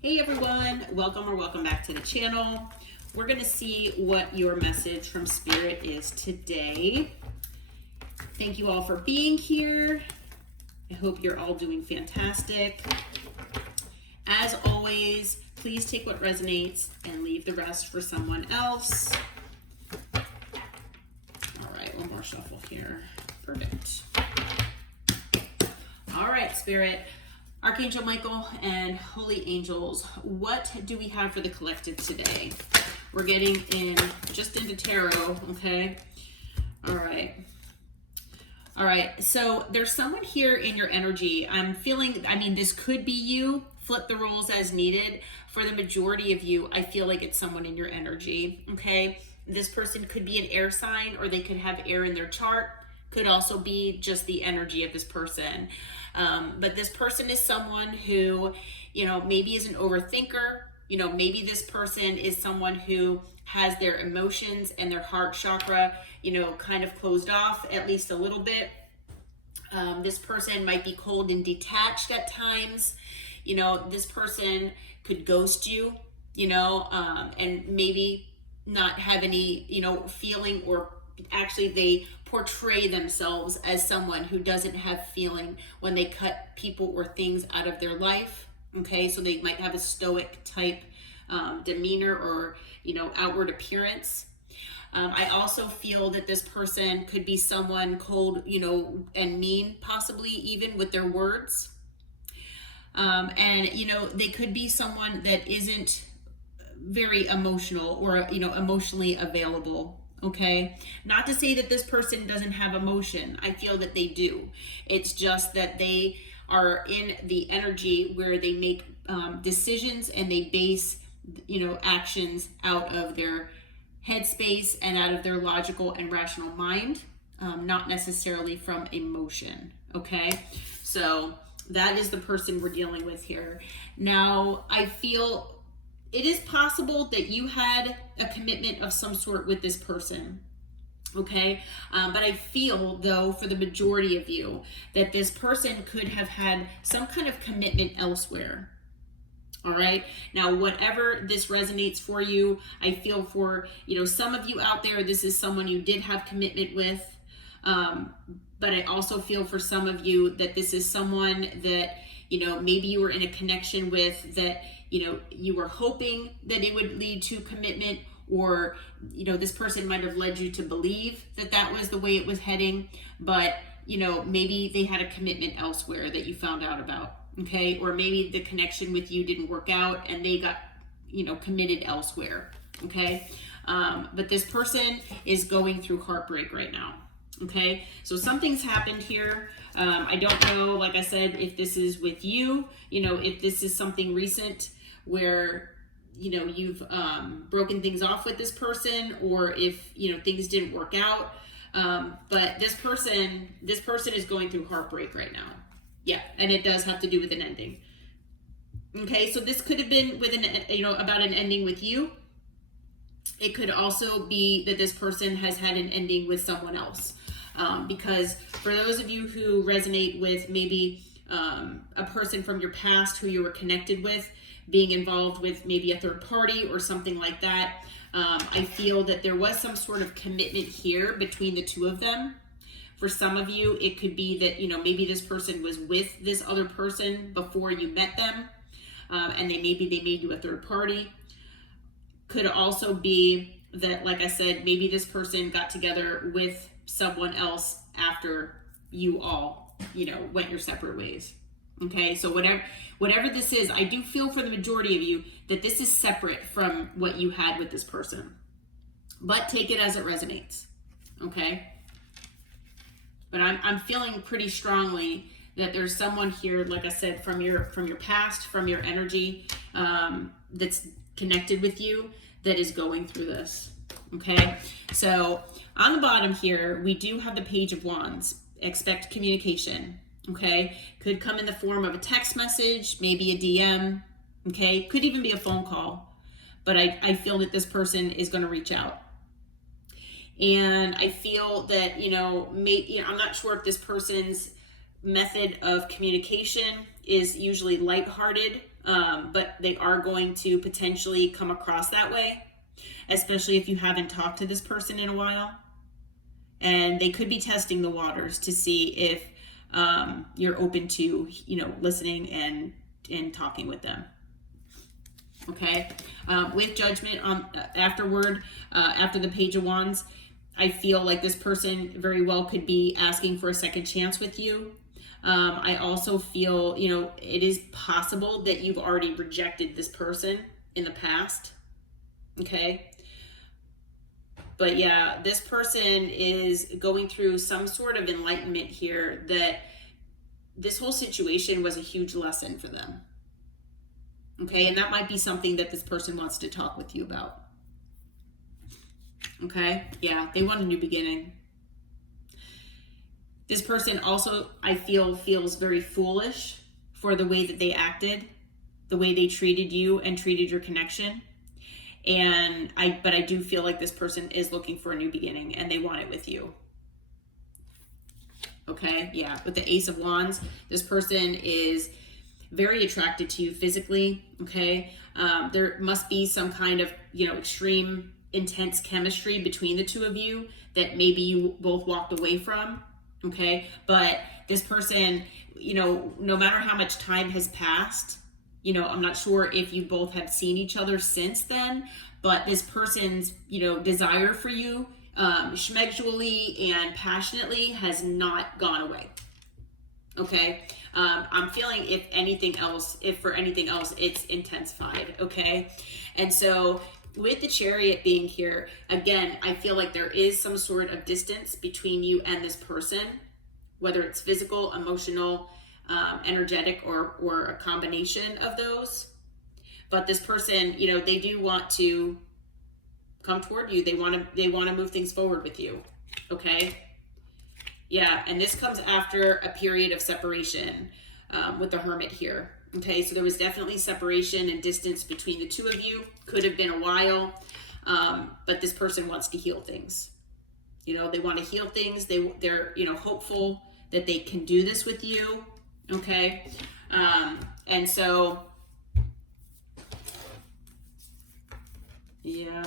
Hey everyone, welcome back to the channel. We're going to see what your message from Spirit is today. Thank you all for being here. I hope you're all doing fantastic. As always, please take what resonates and leave the rest for someone else. All right, one more shuffle here. Perfect. All right, Spirit. Archangel Michael and Holy Angels, what do we have for the collective today? We're getting just into tarot, okay? All right. All right, so there's someone here in your energy. I'm feeling, this could be you. Flip the roles as needed. For the majority of you, I feel like it's someone in your energy, okay? This person could be an air sign, or they could have air in their chart. Could also be just the energy of this person. But this person is someone who, maybe is an overthinker. Maybe this person is someone who has their emotions and their heart chakra, kind of closed off at least a little bit. This person might be cold and detached at times. This person could ghost you, and maybe not have any, feeling, or actually they portray themselves as someone who doesn't have feeling when they cut people or things out of their life. Okay, so they might have a stoic type demeanor or, outward appearance. I also feel that this person could be someone cold, and mean, possibly even with their words. And, they could be someone that isn't very emotional or, emotionally available. Okay, not to say that this person doesn't have emotion. I feel that they do. It's just that they are in the energy where they make decisions and they base, actions out of their headspace and out of their logical and rational mind, not necessarily from emotion. Okay, so that is the person we're dealing with here. Now, I feel it is possible that you had a commitment of some sort with this person, okay? But I feel, though, for the majority of you, that this person could have had some kind of commitment elsewhere, all right? Now, whatever this resonates for you, I feel for, some of you out there, this is someone you did have commitment with, but I also feel for some of you that this is someone that, maybe you were in a connection with that, you were hoping that it would lead to commitment, or, this person might have led you to believe that that was the way it was heading, but, maybe they had a commitment elsewhere that you found out about, okay? Or maybe the connection with you didn't work out and they got, committed elsewhere, okay? But this person is going through heartbreak right now. Okay, so something's happened here. I don't know, like I said, if this is with you, if this is something recent where, you've broken things off with this person, or if, things didn't work out. But this person is going through heartbreak right now. Yeah, and it does have to do with an ending. Okay, so this could have been with about an ending with you. It could also be that this person has had an ending with someone else. Because for those of you who resonate with maybe a person from your past who you were connected with, being involved with maybe a third party or something like that, I feel that there was some sort of commitment here between the two of them. For some of you, it could be that, maybe this person was with this other person before you met them, and maybe they made you a third party. Could also be that, like I said, maybe this person got together with someone else after you all, went your separate ways. Okay, so whatever this is, I do feel for the majority of you that this is separate from what you had with this person. But take it as it resonates. Okay? But I'm feeling pretty strongly that there's someone here, like I said, from your past, from your energy, that's connected with you, that is going through this. Okay, so on the bottom here, we do have the Page of Wands. Expect communication. Okay, could come in the form of a text message, maybe a DM. Okay, could even be a phone call. But I feel that this person is going to reach out. And I feel that, I'm not sure if this person's method of communication is usually lighthearted. but they are going to potentially come across that way, especially if you haven't talked to this person in a while. And they could be testing the waters to see if you're open to, listening and talking with them. Okay. With Judgment on afterward, after the Page of Wands, I feel like this person very well could be asking for a second chance with you. I also feel, it is possible that you've already rejected this person in the past. Okay. But yeah, this person is going through some sort of enlightenment here that this whole situation was a huge lesson for them. Okay, and that might be something that this person wants to talk with you about. Okay, yeah, they want a new beginning. This person also, I feel, feels very foolish for the way that they acted, the way they treated you and treated your connection. But I do feel like this person is looking for a new beginning and they want it with you. Okay, yeah, with the Ace of Wands, this person is very attracted to you physically. Okay, there must be some kind of, extreme, intense chemistry between the two of you that maybe you both walked away from. Okay, but this person, no matter how much time has passed, I'm not sure if you both have seen each other since then, but this person's, desire for you, schmegdually and passionately, has not gone away. Okay. I'm feeling if for anything else, it's intensified. Okay. And so with the Chariot being here, again, I feel like there is some sort of distance between you and this person, whether it's physical, emotional, energetic, or a combination of those. But this person, they do want to come toward you. They want to move things forward with you. Okay. Yeah, and this comes after a period of separation with the Hermit here. Okay, so there was definitely separation and distance between the two of you. Could have been a while, but this person wants to heal things. They want to heal things. They're hopeful that they can do this with you. Okay, and so yeah.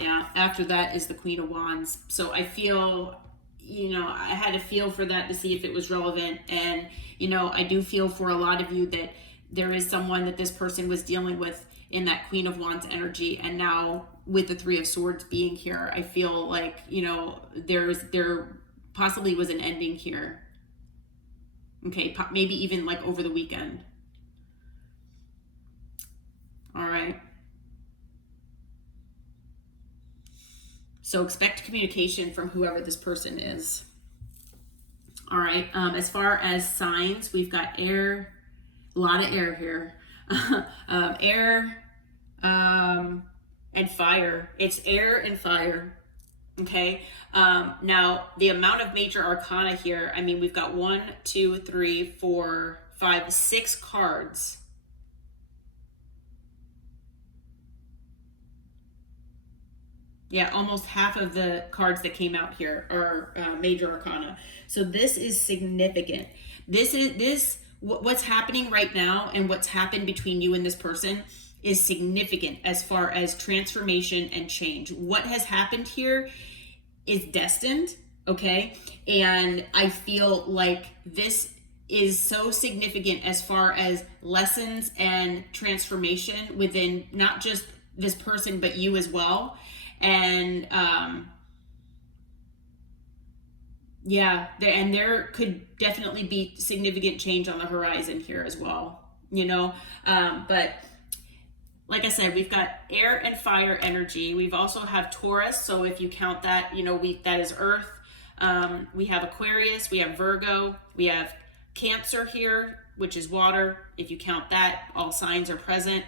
Yeah, after that is the Queen of Wands. So I feel, I had to feel for that to see if it was relevant. And, I do feel for a lot of you that there is someone that this person was dealing with in that Queen of Wands energy. And now with the Three of Swords being here, I feel like, there possibly was an ending here. Okay, maybe even like over the weekend. All right. So expect communication from whoever this person is. All right. As far as signs, we've got air, a lot of air here. Air and fire. It's air and fire. Okay. Now, the amount of major arcana here, we've got 1, 2, 3, 4, 5, 6 cards. Yeah, almost half of the cards that came out here are major arcana. So this is significant. What's happening right now and what's happened between you and this person is significant as far as transformation and change. What has happened here is destined, okay? And I feel like this is so significant as far as lessons and transformation within not just this person, but you as well. And there could definitely be significant change on the horizon here as well, but like I said, we've got air and fire energy. We've also have Taurus, so if you count that, that is Earth. We have Aquarius, we have Virgo, we have Cancer here, which is water. If you count that, all signs are present.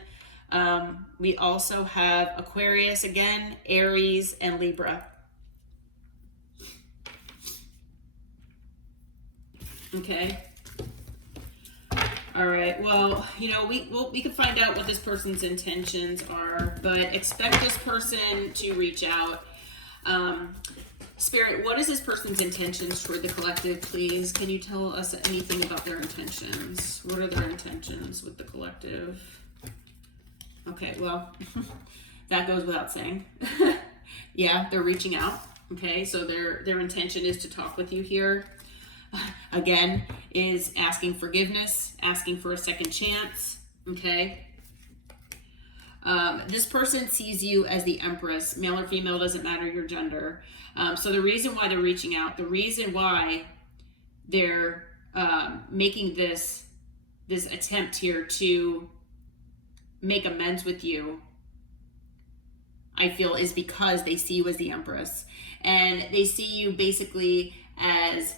We also have Aquarius again, Aries, and Libra. Okay. All right. Well, we can find out what this person's intentions are, but expect this person to reach out. Spirit, what is this person's intentions toward the collective, please? Can you tell us anything about their intentions? What are their intentions with the collective? Okay, well, that goes without saying. Yeah, they're reaching out. Okay, so their intention is to talk with you here. Again, is asking forgiveness, asking for a second chance. Okay. This person sees you as the Empress, male or female, doesn't matter your gender. So the reason why they're reaching out, the reason why they're making this attempt here to make amends with you, I feel, is because they see you as the Empress, and they see you basically as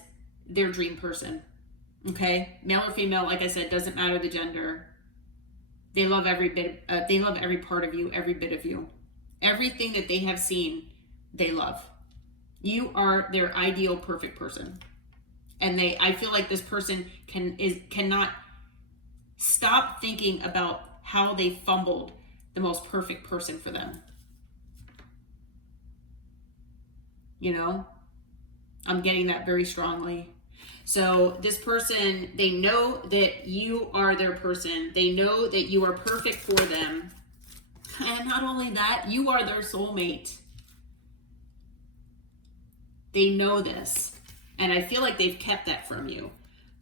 their dream person. Okay, male or female, like I said, doesn't matter the gender. They love every bit. They love every part of you, every bit of you, everything that they have seen. They love. You are their ideal, perfect person, and I feel like this person cannot stop thinking about how they fumbled the most perfect person for them. You know, I'm getting that very strongly. So this person, they know that you are their person. They know that you are perfect for them. And not only that, you are their soulmate. They know this. And I feel like they've kept that from you.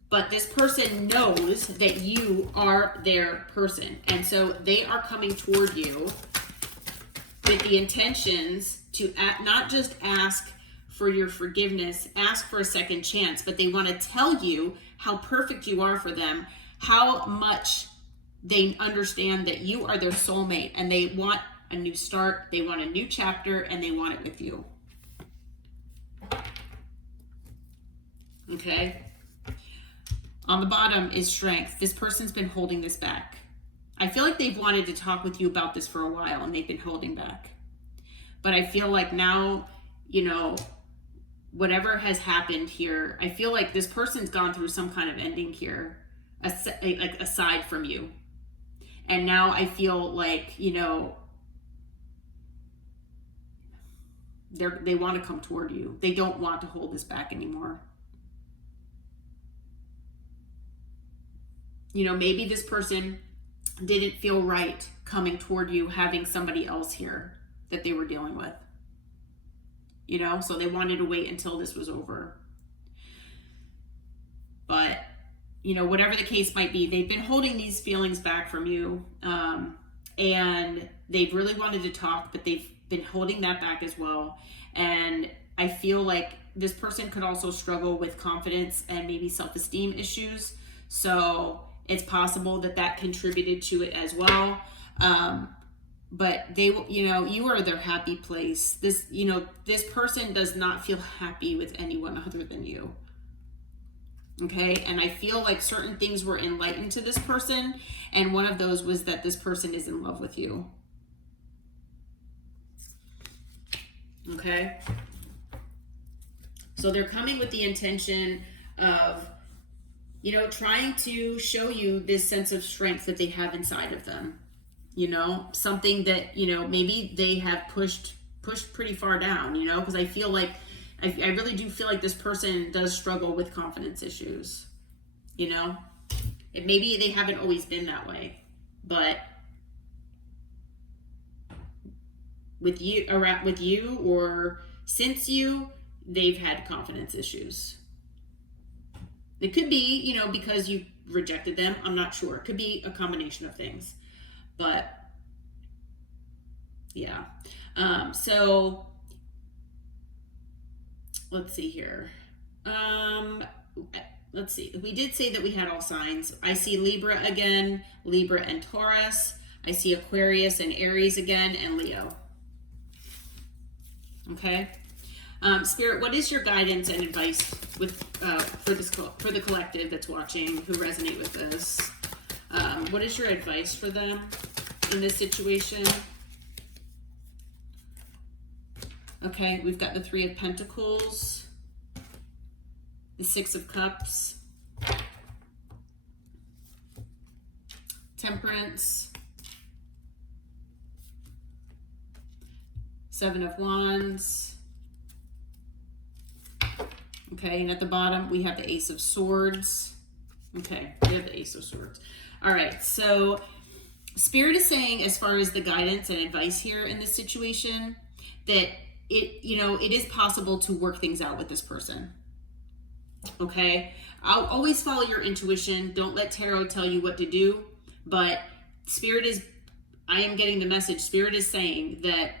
But this person knows that you are their person. And so they are coming toward you with the intentions to not just ask for your forgiveness, ask for a second chance, but they want to tell you how perfect you are for them, how much they understand that you are their soulmate, and they want a new start, they want a new chapter, and they want it with you. Okay? On the bottom is strength. This person's been holding this back. I feel like they've wanted to talk with you about this for a while, and they've been holding back. But I feel like now, you know, whatever has happened here, I feel like this person's gone through some kind of ending here, like aside from you. And now I feel like, you know, they want to come toward you. They don't want to hold this back anymore. You know, maybe this person didn't feel right coming toward you, having somebody else here that they were dealing with. You know, so they wanted to wait until this was over. But, you know, whatever the case might be, they've been holding these feelings back from you. And they've really wanted to talk, but they've been holding that back as well. And I feel like this person could also struggle with confidence and maybe self-esteem issues. So it's possible that that contributed to it as well. But they, you know, you are their happy place. This, you know, this person does not feel happy with anyone other than you. Okay. And I feel like certain things were enlightened to this person. And one of those was that this person is in love with you. Okay. So they're coming with the intention of, you know, trying to show you this sense of strength that they have inside of them. You know, something that, you know, maybe they have pushed pretty far down, you know, because I feel like, I really do feel like this person does struggle with confidence issues, you know. And maybe they haven't always been that way, but with you or since you, they've had confidence issues. It could be, you know, because you rejected them. I'm not sure. It could be a combination of things. But yeah. So let's see here. Let's see. We did say that we had all signs. I see Libra again, Libra and Taurus. I see Aquarius and Aries again, and Leo. Okay. Spirit, what is your guidance and advice with for the collective that's watching who resonate with this? What is your advice for them in this situation? Okay, we've got the Three of Pentacles, the Six of Cups, Temperance, Seven of Wands, Okay, and at the bottom, we have the Ace of Swords. Okay, we have the Ace of Swords. All right, so Spirit is saying, as far as the guidance and advice here in this situation, that it is possible to work things out with this person. Okay, I'll always follow your intuition. Don't let tarot tell you what to do. But I am getting the message. Spirit is saying that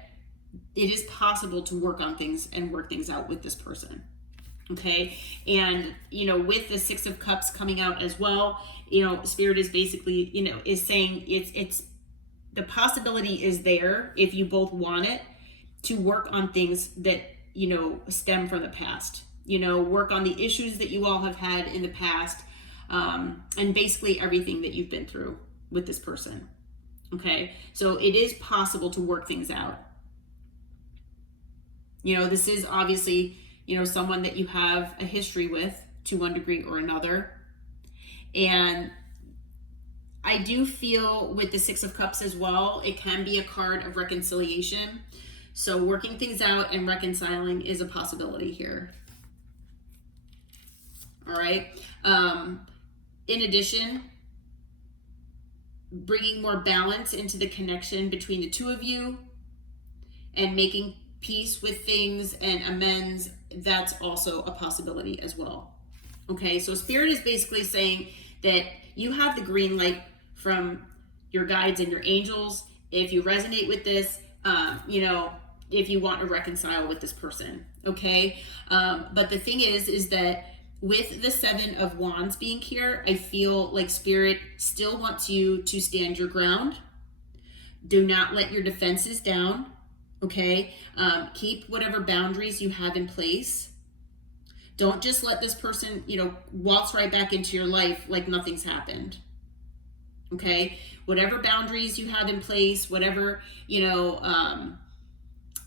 it is possible to work on things and work things out with this person. Okay, and with the Six of Cups coming out as well, Spirit is basically is saying it's the possibility is there, if you both want it, to work on things that stem from the past. Work on the issues that you all have had in the past, and basically everything that you've been through with this person. Okay, so it is possible to work things out. This is obviously someone that you have a history with to one degree or another. And I do feel with the Six of Cups as well, it can be a card of reconciliation. So working things out and reconciling is a possibility here. All right. In addition, bringing more balance into the connection between the two of you and making peace with things and amends, that's also a possibility as well. Okay, so Spirit is basically saying that you have the green light from your guides and your angels if you resonate with this, if you want to reconcile with this person. Okay, but the thing is that with the Seven of Wands being here, I feel like Spirit still wants you to stand your ground. Do not let your defenses down. Okay, keep whatever boundaries you have in place. Don't just let this person, waltz right back into your life like nothing's happened. Okay, whatever boundaries you have in place, whatever,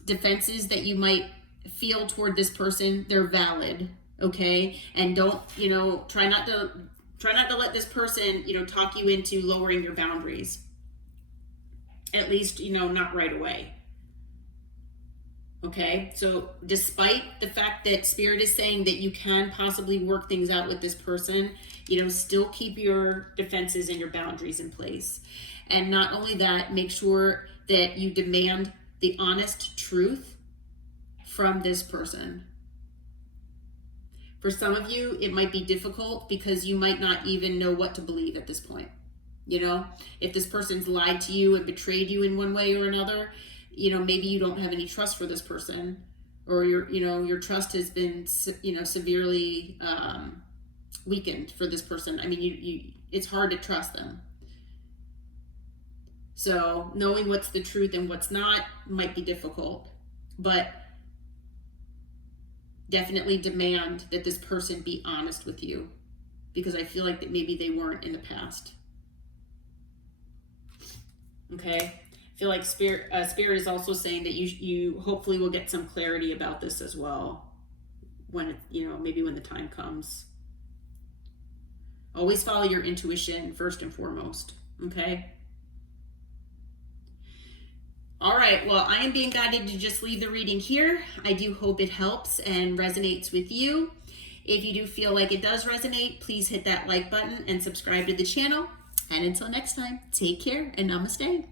defenses that you might feel toward this person, they're valid. Okay, and don't, try not to let this person, talk you into lowering your boundaries. At least, not right away. Okay, so despite the fact that Spirit is saying that you can possibly work things out with this person, still keep your defenses and your boundaries in place. And not only that, make sure that you demand the honest truth from this person. For some of you, it might be difficult because you might not even know what to believe at this point. If this person's lied to you and betrayed you in one way or another, maybe you don't have any trust for this person, or your trust has been, severely weakened for this person. I mean, it's hard to trust them. So knowing what's the truth and what's not might be difficult, but definitely demand that this person be honest with you, because I feel like that maybe they weren't in the past. Okay. I feel like Spirit is also saying that you hopefully will get some clarity about this as well when maybe when the time comes. Always follow your intuition first and foremost. Okay. All right, well, I am being guided to just leave the reading here. I do hope it helps and resonates with you. If you do feel like it does resonate, please hit that like button and subscribe to the channel. And until next time, take care and namaste.